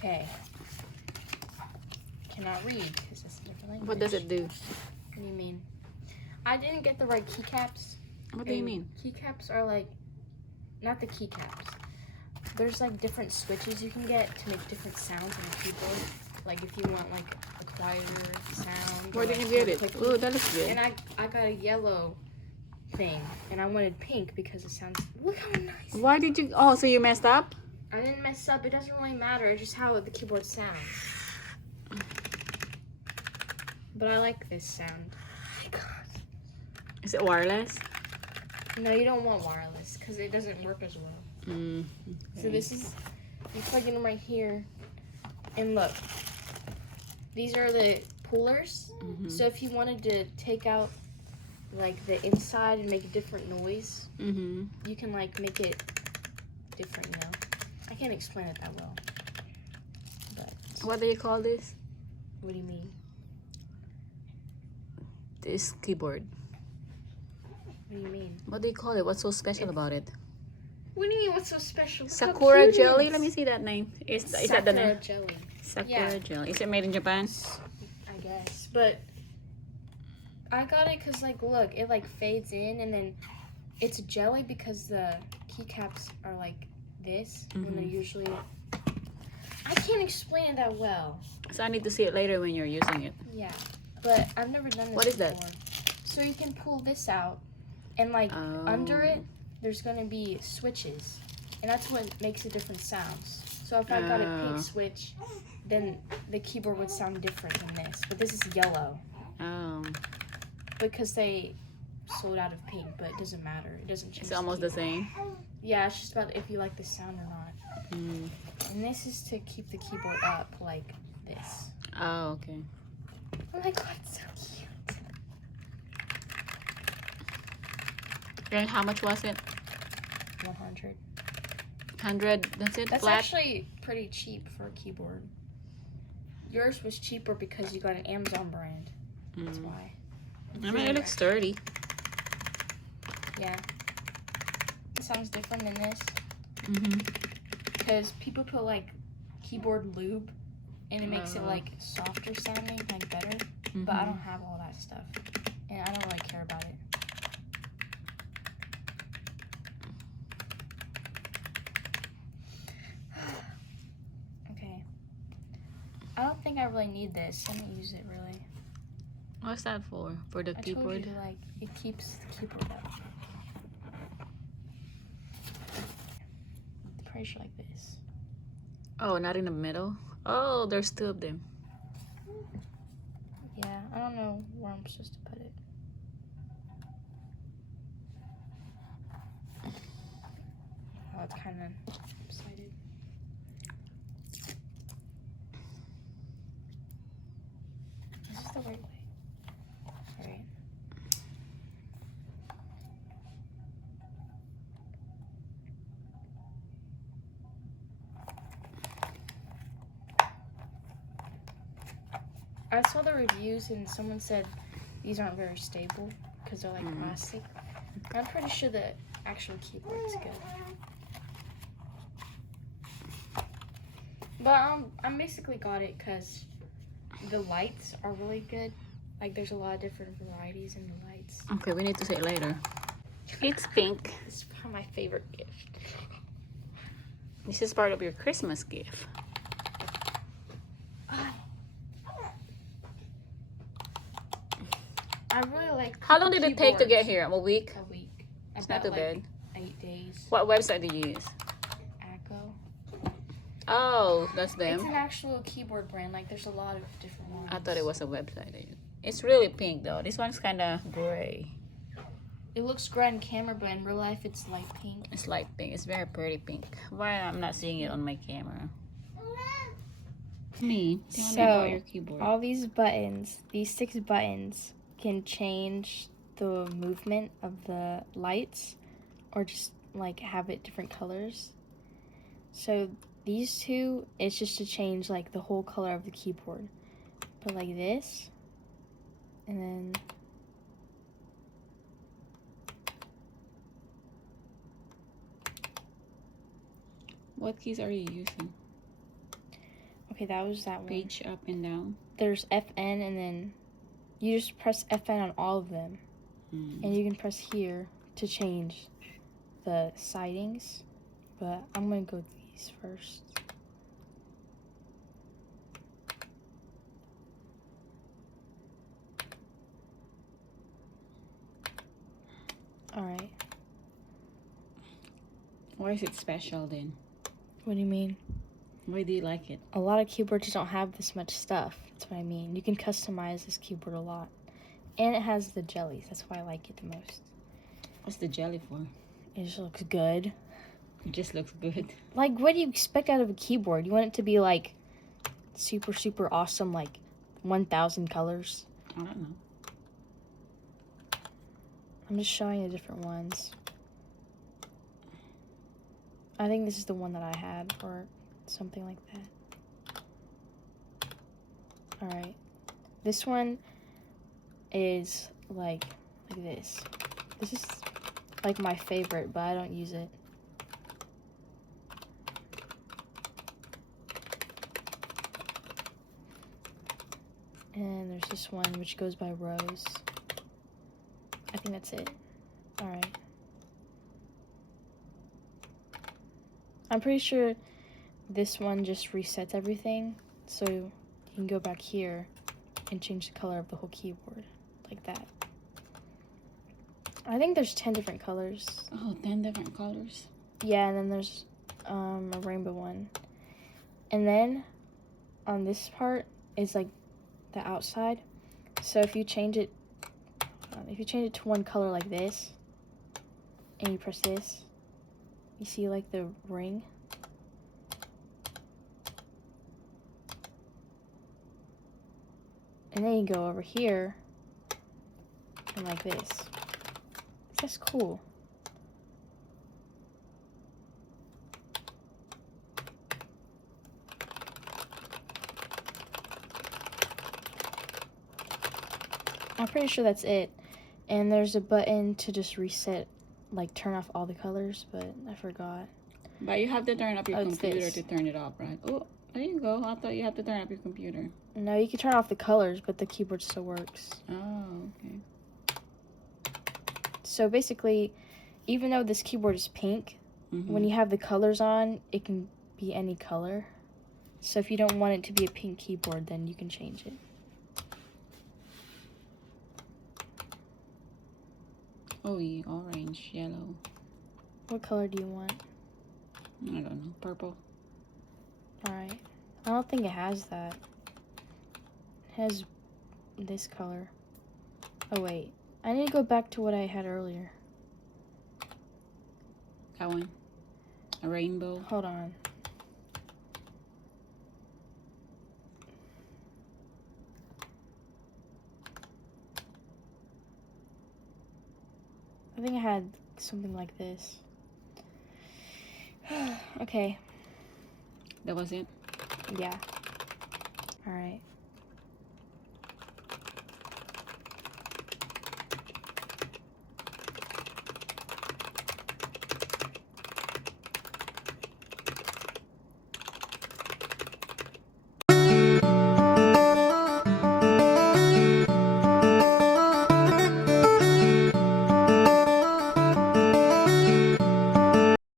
Okay. Cannot read because it's a different language. What does it do? What do you mean? I didn't get the right keycaps. What do you mean? Keycaps are like, not the keycaps. There's like different switches you can get to make different sounds on the keyboard. Like if you want like a quieter sound. Where did you get it? Oh, that looks good. And I got a yellow thing, and I wanted pink because it sounds. Look how nice. Why did you? Oh, so you messed up? I didn't mess up. It doesn't really matter. It's just how the keyboard sounds. But I like this sound. Oh my god. Is it wireless? No, you don't want wireless because it doesn't work as well. Okay. So this is, you plug it in right here, and look, these are the pullers. So if you wanted to take out like the inside and make a different noise, you can like make it different, you know. I can't explain it that well. But What do you call this? what do you mean? This keyboard. What do you mean? What do you call it? What's so special about it? What do you mean? What's so special? Look how Sakura cute it jelly. is. Let me see that name. Is that the Sakura name? jelly. Sakura jelly. Is it made in Japan? I guess, but I got it because like look, it like fades in, and then it's jelly because the keycaps are like this when they're usually. I can't explain it that well. So I need to see it later when you're using it. Yeah, but I've never done this. What is before. that? So you can pull this out, and like under it, there's gonna be switches, and that's what makes the different sounds. So if I got a pink switch, then the keyboard would sound different than this. But this is yellow. Oh. Because they sold out of pink, but it doesn't matter. It doesn't change. It's almost the same. Yeah, it's just about if you like the sound or not. And this is to keep the keyboard up like this. Oh, okay. Oh my god, it's so cute. And how much was it? 100. 100. That's it. That's Flat. actually pretty cheap for a keyboard. Yours was cheaper because you got an Amazon brand. That's why. I mean, it looks sturdy. Yeah. It sounds different than this. Because people put like keyboard lube and it makes it like softer sounding, like better. But I don't have all that stuff. And I don't really care about it. Okay. I don't think I really need this. I don't use it really. What's that for? For the I keyboard? told you, like, it keeps the keyboard up. Pretty sure like this. Oh, not in the middle? Oh, there's two of them. Yeah, I don't know where I'm supposed to put it. Oh, it's kind of lopsided. Is this the right way? Alright. I saw the reviews and someone said these aren't very stable because they're like plastic. I'm pretty sure the actual keyboard is good. But I basically got it because the lights are really good. Like there's a lot of different varieties in the lights. Okay, we need to say it later. It's pink. This is probably my favorite gift. This is part of your Christmas gift. I really like. How long did it take to get here? A week? A week. It's not too bad. 8 days. What website did you use? Akko. Oh, that's It's them. an actual keyboard brand. Like there's a lot of different ones. I thought it was a website. It's really pink though. This one's kind of gray. It looks gray on camera, but in real life it's light pink. It's light pink. It's very pretty pink. Why I'm not seeing it on my camera? Me. Tell me about your keyboard. All these buttons, these 6 buttons, can change the movement of the lights or just like have it different colors. So these 2 is just to change like the whole color of the keyboard. But like this, and then What keys are you using? Okay, that was that one. Page up and down. There's FN, and then you just press FN on all of them. And you can press here to change the sidings. But I'm going to go these first. Alright. Why is it special then? What do you mean? Why do you like it? A lot of keyboards don't have this much stuff. That's what I mean. You can customize this keyboard a lot. And it has the jellies. That's why I like it the most. What's the jelly for? It just looks good. It just looks good. Like, what do you expect out of a keyboard? You want it to be, like, super, super awesome, like 1,000 colors? I don't know. I'm just showing the different ones. I think this is the one that I had, or something like that. Alright. This one is like this. This is like my favorite, but I don't use it. And there's this one which goes by rows. I think that's it. Alright. I'm pretty sure this one just resets everything. So you can go back here and change the color of the whole keyboard. Like that. I think there's 10 different colors. Oh, 10 different colors. Yeah, and then there's a rainbow one. And then on this part is like the outside. So if you change it to one color like this, and you press this, you see like the ring. And then you go over here and like this. That's cool. I'm pretty sure that's it. And there's a button to just reset, like turn off all the colors, but I forgot. But you have to turn up your computer this. to turn it off, right? Oh, there you go. I thought you have to turn up your computer. No, you can turn off the colors, but the keyboard still works. Oh, okay. So basically, even though this keyboard is pink, when you have the colors on, it can be any color. So if you don't want it to be a pink keyboard, then you can change it. Oh, yeah, orange, yellow. What color do you want? I don't know. Purple. Alright. I don't think it has that. It has this color. Oh, wait. I need to go back to what I had earlier. That one. A rainbow. Hold on. I think I had something like this. Okay. That was it? Yeah.